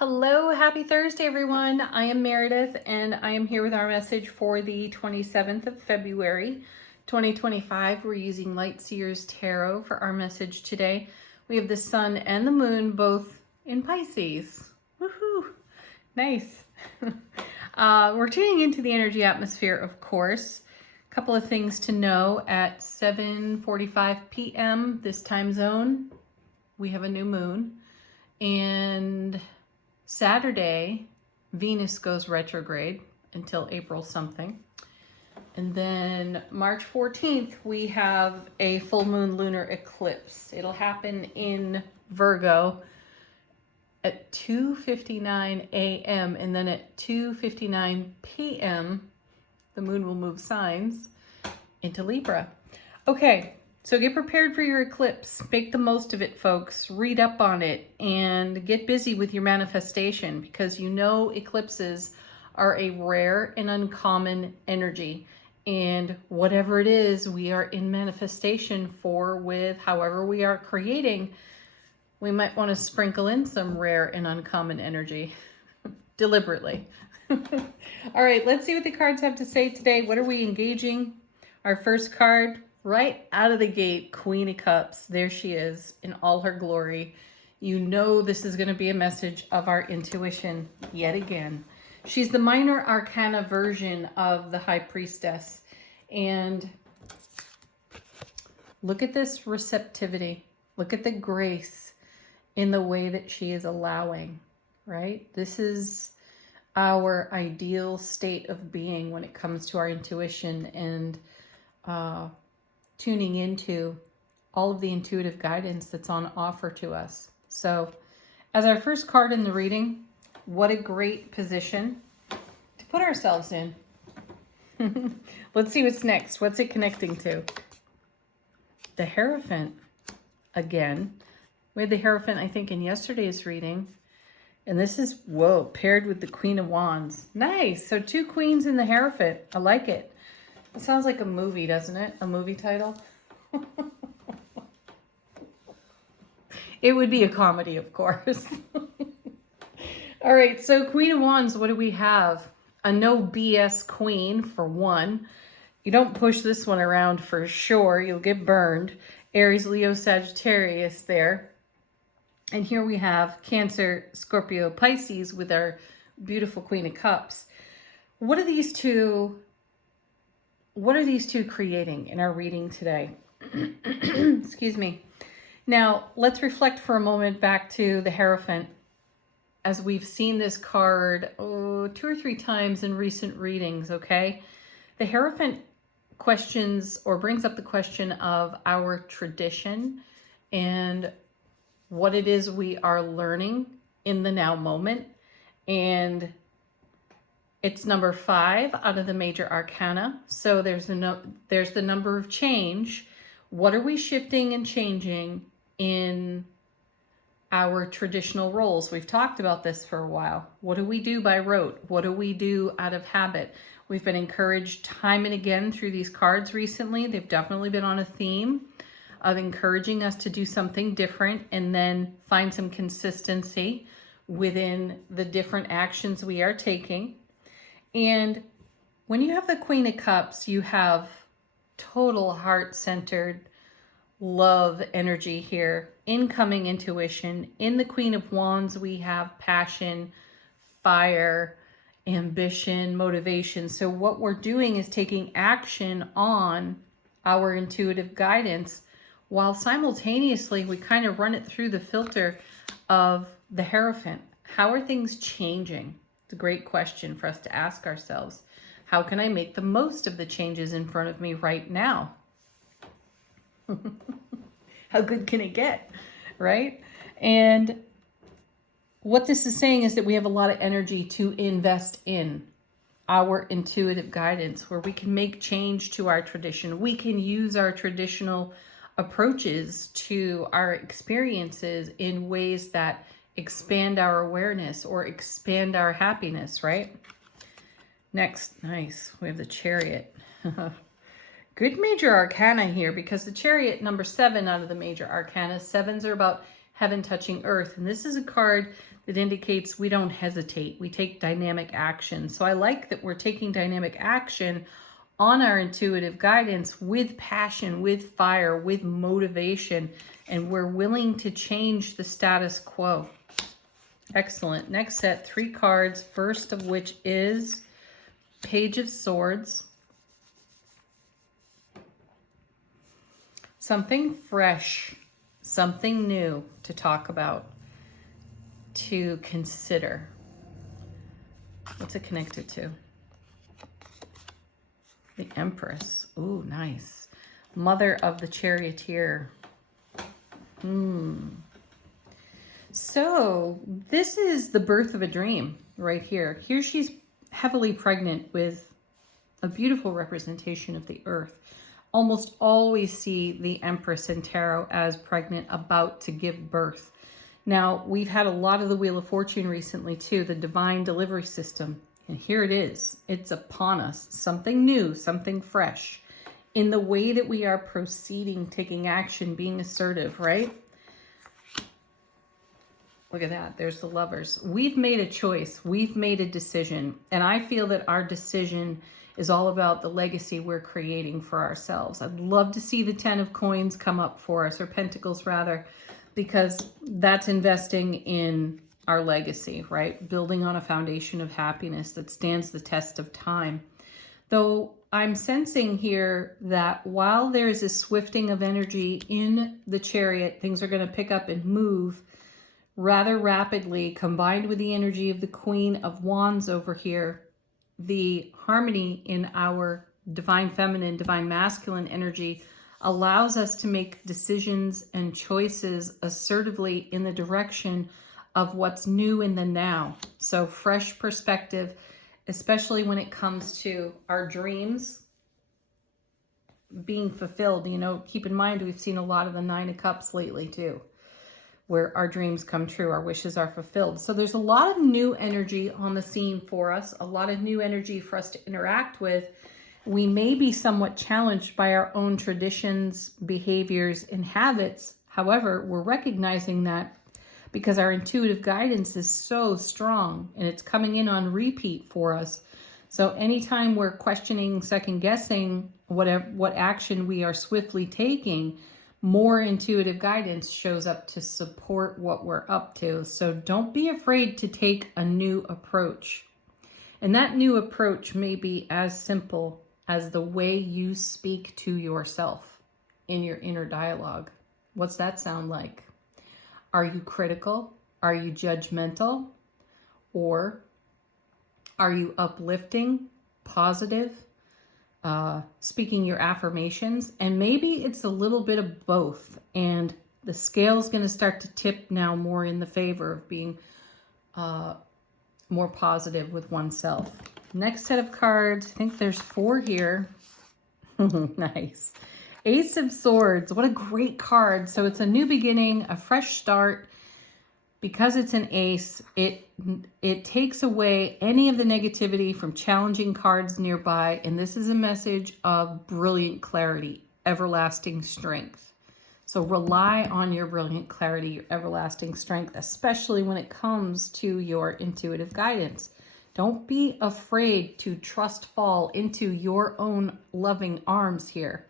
Hello, happy Thursday, everyone. I am Meredith, and I am here with our message for the 27th of February, 2025. We're using Light Seers Tarot for our message today. We have the sun and the moon both in Pisces. Woohoo! Nice. We're tuning into the energy atmosphere, of course. A couple of things to know. At 7:45 p.m. this time zone, we have a new moon. And Saturday, Venus goes retrograde until April something. And then March 14th, we have a full moon lunar eclipse. It'll happen in Virgo at 2:59 a.m. And then at 2:59 p.m., the moon will move signs into Libra. Okay. So get prepared for your eclipse. Make the most of it, folks. Read up on it and get busy with your manifestation, because you know eclipses are a rare and uncommon energy. And whatever it is we are in manifestation for, with however we are creating, we might want to sprinkle in some rare and uncommon energy deliberately. All right, let's see what the cards have to say today. What are we engaging? Our first card, right out of the gate, Queen of Cups. There she is in all her glory. You know this is going to be a message of our intuition yet again. She's the minor arcana version of the High Priestess. And look at this receptivity. Look at the grace in the way that she is allowing, right? This is our ideal state of being when it comes to our intuition and tuning into all of the intuitive guidance that's on offer to us. So as our first card in the reading, what a great position to put ourselves in. Let's see what's next. What's it connecting to? The Hierophant again. We had the Hierophant, I think, in yesterday's reading. And this is, whoa, paired with the Queen of Wands. Nice. So two queens in the Hierophant. I like it. It sounds like a movie, doesn't it? A movie title? It would be a comedy, of course. All right, so Queen of Wands, what do we have? A no BS queen, for one. You don't push this one around for sure. You'll get burned. Aries, Leo, Sagittarius there. And here we have Cancer, Scorpio, Pisces with our beautiful Queen of Cups. What are these two creating in our reading today? Excuse me. Now, let's reflect for a moment back to the Hierophant, as we've seen this card 2 or 3 times in recent readings, okay? The Hierophant questions or brings up the question of our tradition and what it is we are learning in the now moment. And it's number 5 out of the major arcana. So there's the number of change. What are we shifting and changing in our traditional roles? We've talked about this for a while. What do we do by rote? What do we do out of habit? We've been encouraged time and again through these cards recently. They've definitely been on a theme of encouraging us to do something different and then find some consistency within the different actions we are taking. And when you have the Queen of Cups, you have total heart-centered love energy here, incoming intuition. In the Queen of Wands, we have passion, fire, ambition, motivation. So what we're doing is taking action on our intuitive guidance, while simultaneously we kind of run it through the filter of the Hierophant. How are things changing? It's a great question for us to ask ourselves. How can I make the most of the changes in front of me right now? How good can it get, right? And what this is saying is that we have a lot of energy to invest in our intuitive guidance, where we can make change to our tradition. We can use our traditional approaches to our experiences in ways that expand our awareness or expand our happiness, right? Next, nice, we have the Chariot. Good major arcana here, because the Chariot, number 7 out of the major arcana. 7s are about heaven touching earth. And this is a card It indicates we don't hesitate. We take dynamic action. So I like that we're taking dynamic action on our intuitive guidance with passion, with fire, with motivation, and we're willing to change the status quo. Excellent. Next set, 3 cards, first of which is Page of Swords. Something fresh, something new to talk about, to consider. What's it connected to? The Empress. Ooh, nice. Mother of the Charioteer. So this is the birth of a dream right here. Here she's heavily pregnant with a beautiful representation of the earth. Almost always see the Empress in tarot as pregnant, about to give birth. Now, we've had a lot of the Wheel of Fortune recently too, the divine delivery system. And here it is. It's upon us. Something new, something fresh. In the way that we are proceeding, taking action, being assertive, right? Look at that. There's the Lovers. We've made a choice. We've made a decision. And I feel that our decision is all about the legacy we're creating for ourselves. I'd love to see the 10 of coins come up for us, or pentacles rather, because that's investing in our legacy, right? Building on a foundation of happiness that stands the test of time. Though I'm sensing here that while there is a swifting of energy in the Chariot, things are going to pick up and move rather rapidly, combined with the energy of the Queen of Wands over here. The harmony in our divine feminine, divine masculine energy allows us to make decisions and choices assertively in the direction of what's new in the now. So fresh perspective, especially when it comes to our dreams being fulfilled. You know, keep in mind, we've seen a lot of the 9 of Cups lately too, where our dreams come true, our wishes are fulfilled. So there's a lot of new energy on the scene for us, a lot of new energy for us to interact with. We may be somewhat challenged by our own traditions, behaviors, and habits. However, we're recognizing that because our intuitive guidance is so strong and it's coming in on repeat for us. So anytime we're questioning, second guessing what action we are swiftly taking, more intuitive guidance shows up to support what we're up to. So don't be afraid to take a new approach. And that new approach may be as simple as the way you speak to yourself in your inner dialogue. What's that sound like? Are you critical? Are you judgmental? Or are you uplifting, positive, speaking your affirmations? And maybe it's a little bit of both. And the scale is going to start to tip now more in the favor of being more positive with oneself. Next set of cards, I think there's 4 here. Nice. Ace of Swords, what a great card. So it's a new beginning, a fresh start. Because it's an ace, it takes away any of the negativity from challenging cards nearby. And this is a message of brilliant clarity, everlasting strength. So rely on your brilliant clarity, your everlasting strength, especially when it comes to your intuitive guidance. Don't be afraid to fall into your own loving arms here.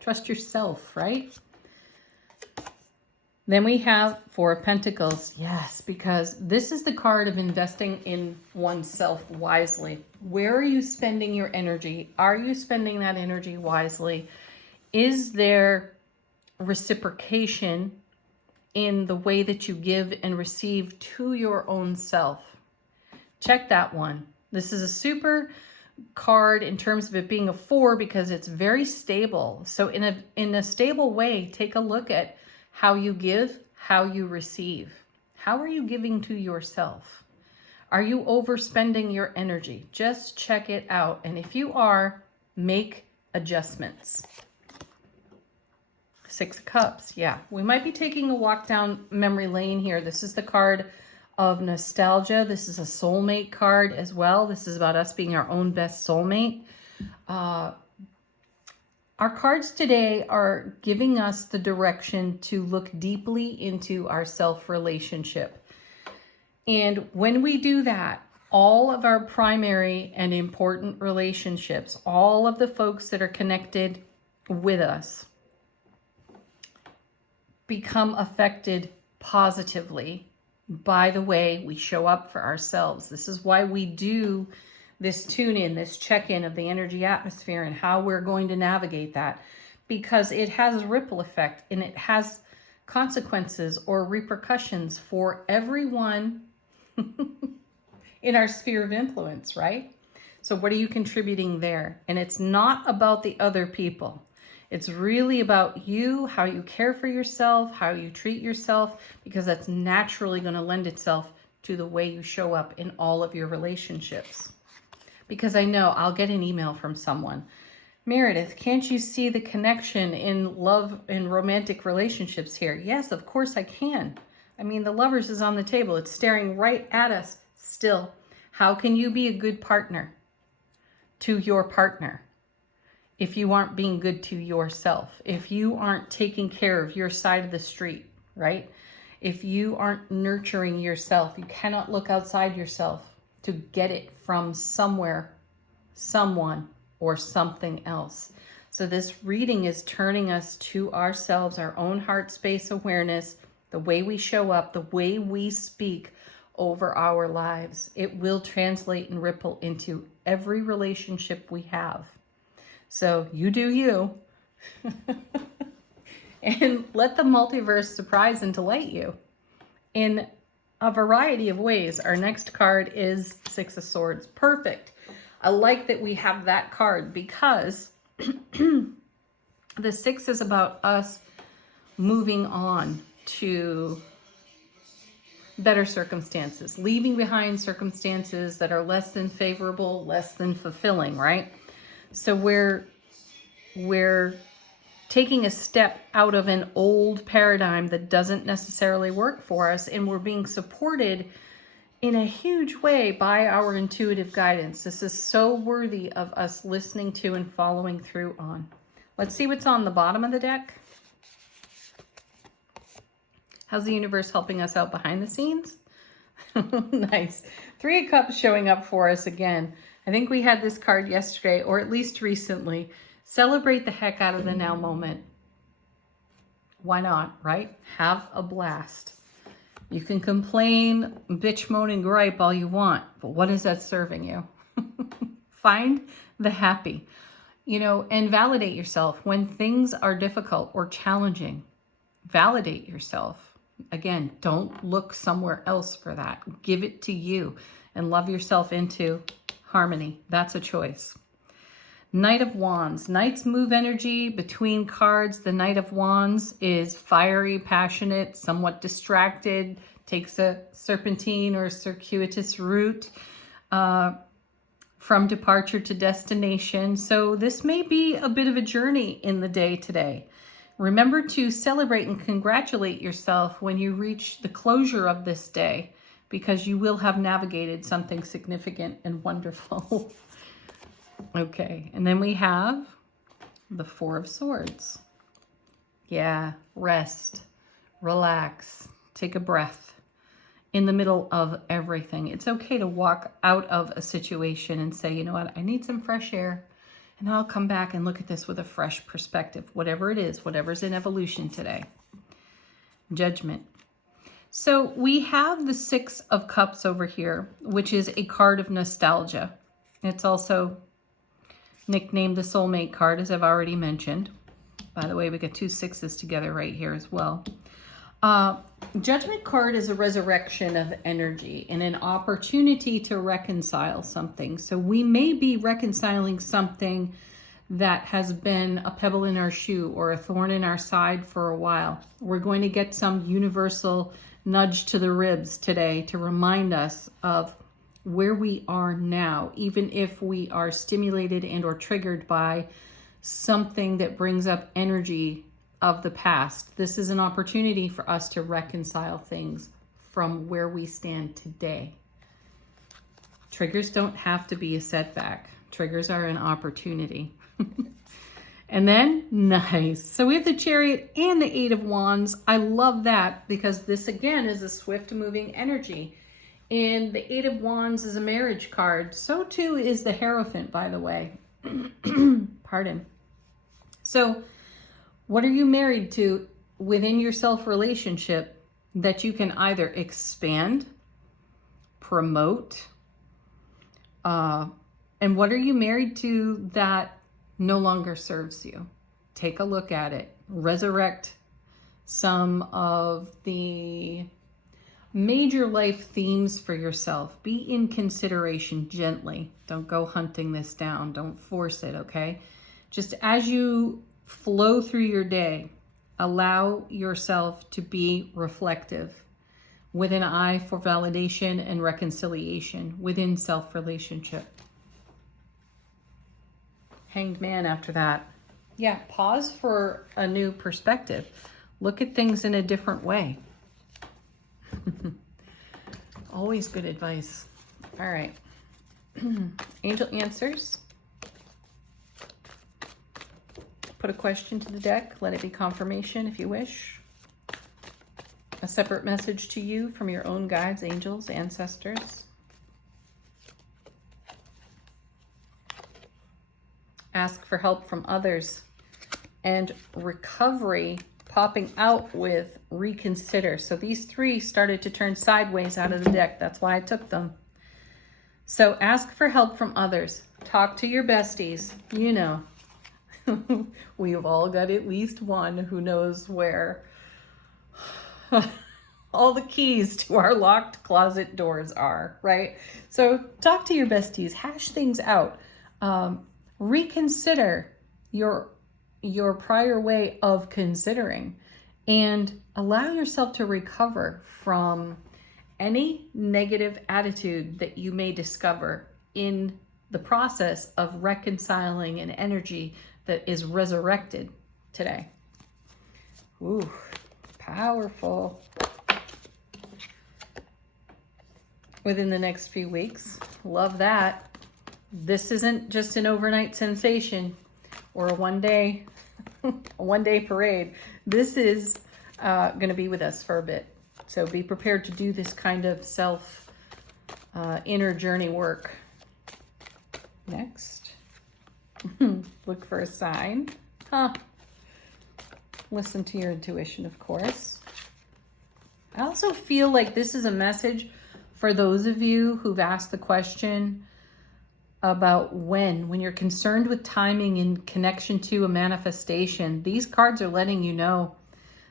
Trust yourself, right? Then we have 4 of Pentacles. Yes, because this is the card of investing in oneself wisely. Where are you spending your energy? Are you spending that energy wisely? Is there reciprocation in the way that you give and receive to your own self? Check that one. This is a super card in terms of it being a 4 because it's very stable. So in a stable way, take a look at how you give, how you receive. How are you giving to yourself? Are you overspending your energy? Just check it out. And if you are, make adjustments. 6 of Cups. Yeah, we might be taking a walk down memory lane here. This is the card of nostalgia. This is a soulmate card as well. This is about us being our own best soulmate. Our cards today are giving us the direction to look deeply into our self-relationship. And when we do that, all of our primary and important relationships, all of the folks that are connected with us, become affected positively by the way we show up for ourselves. This is why we do this tune-in, this check-in of the energy atmosphere and how we're going to navigate that, because it has a ripple effect and it has consequences or repercussions for everyone in our sphere of influence, right? So what are you contributing there? And it's not about the other people. It's really about you, how you care for yourself, how you treat yourself, because that's naturally going to lend itself to the way you show up in all of your relationships. Because I know I'll get an email from someone, Meredith, can't you see the connection in love and romantic relationships here? Yes, of course I can. I mean, the Lovers is on the table. It's staring right at us still. How can you be a good partner to your partner if you aren't being good to yourself? If you aren't taking care of your side of the street, right? If you aren't nurturing yourself, you cannot look outside yourself to get it from somewhere, someone, or something else. So this reading is turning us to ourselves, our own heart space awareness, the way we show up, the way we speak over our lives. It will translate and ripple into every relationship we have. So you do you. And let the multiverse surprise and delight you in a variety of ways. Our next card is Six of Swords. Perfect. I like that we have that card because the six is about us moving on to better circumstances, leaving behind circumstances that are less than favorable, less than fulfilling, right? So we're taking a step out of an old paradigm that doesn't necessarily work for us, and we're being supported in a huge way by our intuitive guidance. This is so worthy of us listening to and following through on. Let's see what's on the bottom of the deck. How's the universe helping us out behind the scenes? Nice. Three of Cups showing up for us again. I think we had this card yesterday, or at least recently. Celebrate the heck out of the now moment. Why not, right? Have a blast. You can complain, bitch, moan, and gripe all you want, but what is that serving you? Find the happy, and validate yourself when things are difficult or challenging. Validate yourself. Again, don't look somewhere else for that. Give it to you and love yourself into harmony. That's a choice. Knight of Wands. Knights move energy between cards. The Knight of Wands is fiery, passionate, somewhat distracted, takes a serpentine or circuitous route from departure to destination. So this may be a bit of a journey in the day today. Remember to celebrate and congratulate yourself when you reach the closure of this day, because you will have navigated something significant and wonderful. Okay, and then we have the Four of Swords. Yeah, rest, relax, take a breath in the middle of everything. It's okay to walk out of a situation and say, you know what, I need some fresh air, and I'll come back and look at this with a fresh perspective, whatever it is, whatever's in evolution today. Judgment. So we have the Six of Cups over here, which is a card of nostalgia. It's also nicknamed the soulmate card, as I've already mentioned. By the way, we got two sixes together right here as well. Judgment card is a resurrection of energy and an opportunity to reconcile something. So we may be reconciling something that has been a pebble in our shoe or a thorn in our side for a while. We're going to get some universal nudge to the ribs today to remind us of where we are now, even if we are stimulated and or triggered by something that brings up energy of the past. This is an opportunity for us to reconcile things from where we stand today. Triggers don't have to be a setback. Triggers are an opportunity. And then, nice. So we have the Chariot and the Eight of Wands. I love that because this, again, is a swift moving energy. And the Eight of Wands is a marriage card. So too is the Hierophant, by the way. Pardon. So what are you married to within your self-relationship that you can either expand, promote, and what are you married to that no longer serves you? Take a look at it. Resurrect some of the major life themes for yourself. Be in consideration gently. Don't go hunting this down. Don't force it, okay? Just as you flow through your day, allow yourself to be reflective with an eye for validation and reconciliation within self-relationship. Hanged Man after that. Yeah, pause for a new perspective. Look at things in a different way. Always good advice. All right. Angel answers. Put a question to the deck. Let it be confirmation if you wish. A separate message to you from your own guides, angels, ancestors. Ask for help from others. And recovery popping out with reconsider. So these three started to turn sideways out of the deck. That's why I took them. So ask for help from others. Talk to your besties. You know, we've all got at least one who knows where all the keys to our locked closet doors are, right? So talk to your besties. Hash things out. Reconsider your prior way of considering and allow yourself to recover from any negative attitude that you may discover in the process of reconciling an energy that is resurrected today. Ooh, powerful. Within the next few weeks. Love that. This isn't just an overnight sensation or a one-day parade. This is going to be with us for a bit. So be prepared to do this kind of self inner journey work. Next, look for a sign. Listen to your intuition, of course. I also feel like this is a message for those of you who've asked the question about when you're concerned with timing in connection to a manifestation. These cards are letting you know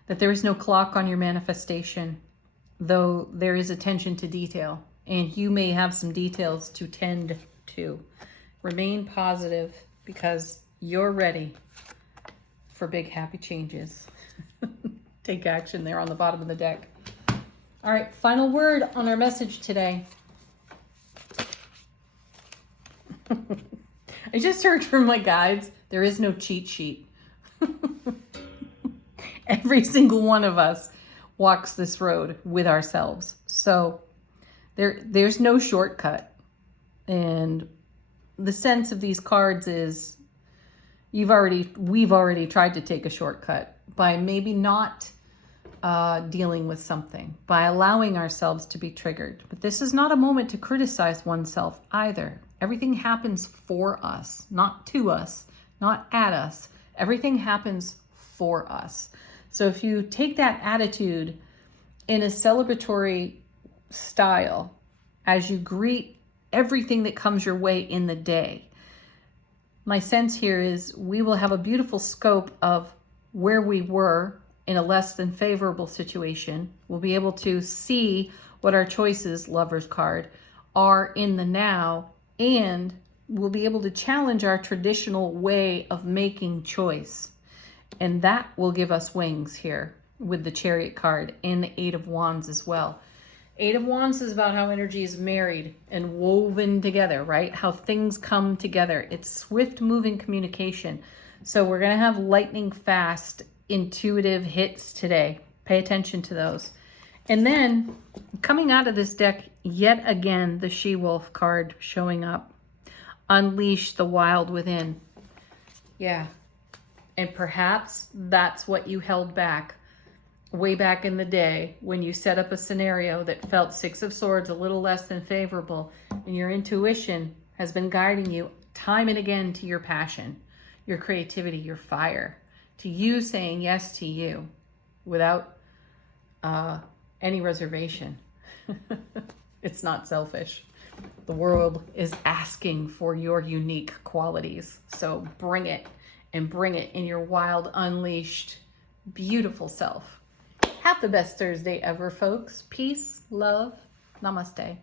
that there is no clock on your manifestation, though there is attention to detail, and you may have some details to tend to. Remain positive because you're ready for big happy changes. Take action there on the bottom of the deck. All right, final word on our message today. I just heard from my guides, there is no cheat sheet. Every single one of us walks this road with ourselves. So there's no shortcut. And the sense of these cards is we've already tried to take a shortcut by maybe not dealing with something, by allowing ourselves to be triggered. But this is not a moment to criticize oneself either. Everything happens for us, not to us, not at us. Everything happens for us. So if you take that attitude in a celebratory style as you greet everything that comes your way in the day, my sense here is we will have a beautiful scope of where we were in a less than favorable situation. We'll be able to see what our choices, Lover's card, are in the now, and we'll be able to challenge our traditional way of making choice. And that will give us wings here with the Chariot card and the Eight of Wands as well. Eight of Wands is about how energy is married and woven together, right? How things come together. It's swift moving communication. So we're going to have lightning fast, intuitive hits today. Pay attention to those. And then coming out of this deck, yet again, the She-Wolf card showing up. Unleash the wild within. Yeah. And perhaps that's what you held back way back in the day when you set up a scenario that felt Six of Swords a little less than favorable, and your intuition has been guiding you time and again to your passion, your creativity, your fire, to you saying yes to you without any reservation. It's not selfish. The world is asking for your unique qualities. So bring it, and bring it in your wild, unleashed, beautiful self. Have the best Thursday ever, folks. Peace, love, namaste.